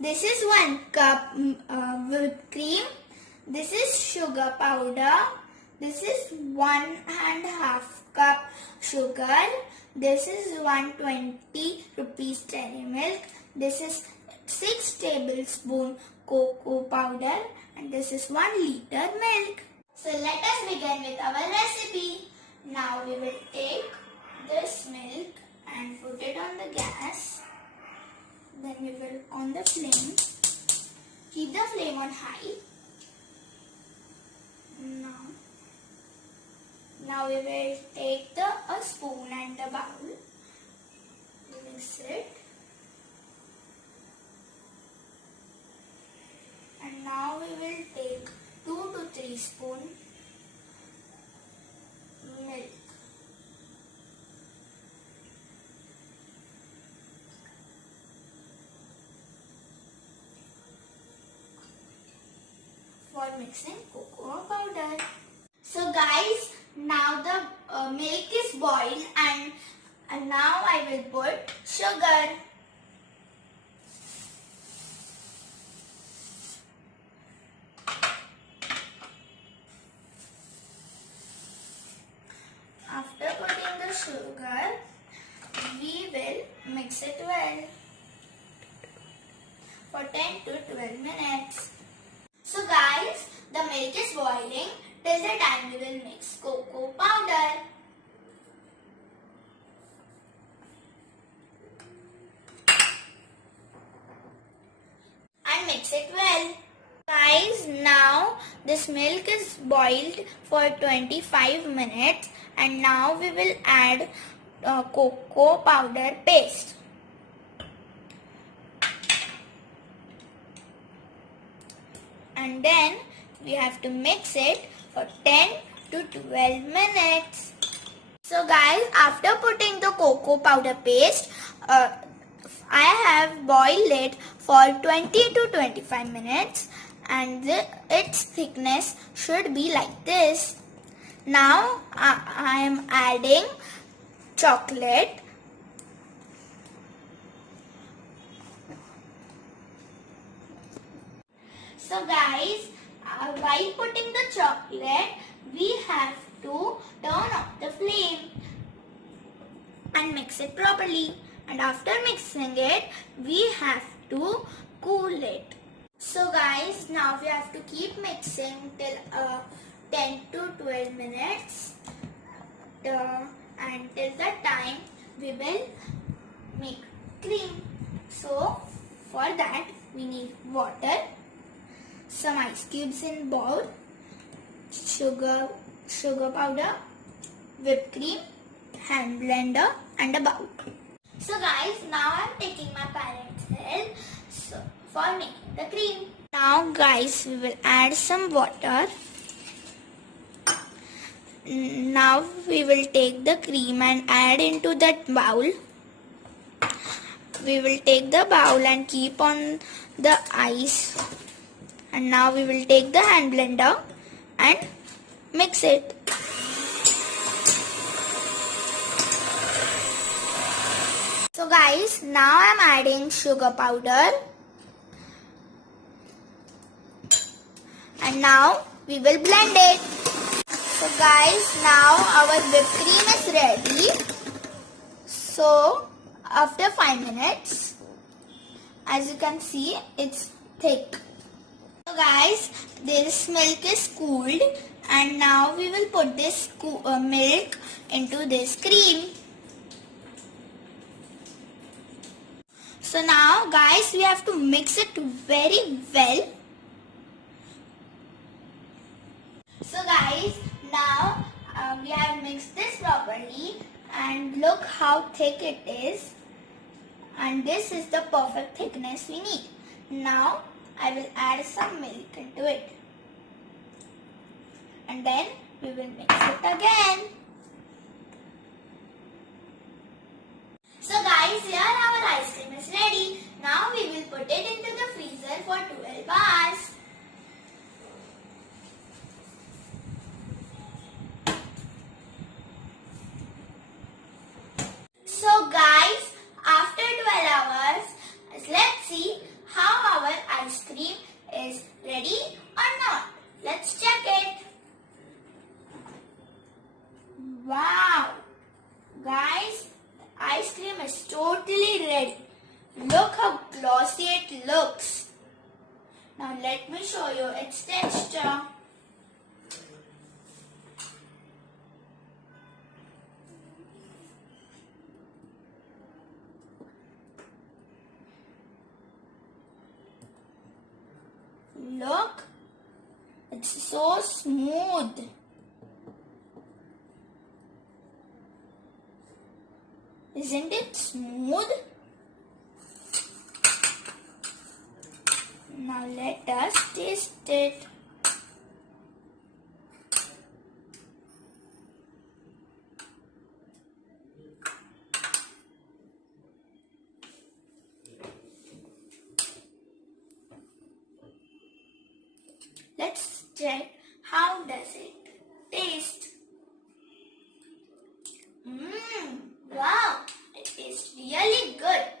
This is 1 cup whipped cream. This is sugar powder. This is 1.5 cup sugar. This is 120 rupees dairy milk. This is 6 tablespoon cocoa powder, and this is 1 liter milk. So let us begin with our recipe. Now we will take this milk and put it on the gas. Then we will on the flame. Keep the flame on high. Now we will take a spoon and the bowl. Mix it. And now we will take 2 to 3 spoon milk. For mixing cocoa powder. So guys, now the milk is boiled and now I will put sugar. After putting the sugar, we will mix it well for 10 to 12 minutes. So guys, the milk is boiling. Till the time we will mix cocoa powder. And mix it well. Guys, now this milk is boiled for 25 minutes and now we will add cocoa powder paste. And then we have to mix it for 10 to 12 minutes. So guys, after putting the cocoa powder paste, I have boiled it for 20 to 25 minutes and its thickness should be like this. Now I am adding chocolate. So guys, while putting the chocolate, we have to turn off the flame and mix it properly. And after mixing it, we have to cool it. So guys, now we have to keep mixing till 10 to 12 minutes. And till that time, we will make cream. So for that, we need water, some ice cubes in bowl, sugar powder, whipped cream, hand blender and a bowl. So guys, now I am taking my parents' help for making the cream. Now guys, we will add some water. Now we will take the cream and add into that bowl. We will take the bowl and keep on the ice. And now we will take the hand blender and mix it. So guys, now I am adding sugar powder. And now we will blend it. So guys, now our whipped cream is ready. So after 5 minutes, as you can see, it's thick. So guys, this milk is cooled and now we will put this milk into this cream. So now guys, we have to mix it very well. So guys, now we have mixed this properly and look how thick it is. And this is the perfect thickness we need. Now I will add some milk into it. And then we will mix it again. So guys, here our ice cream is ready. Now we will put it into the freezer for 12 hours. So guys, after 12 hours, let's see how so smooth. Isn't it smooth? Now let us taste it. Let's check how does it taste. Wow, it is really good.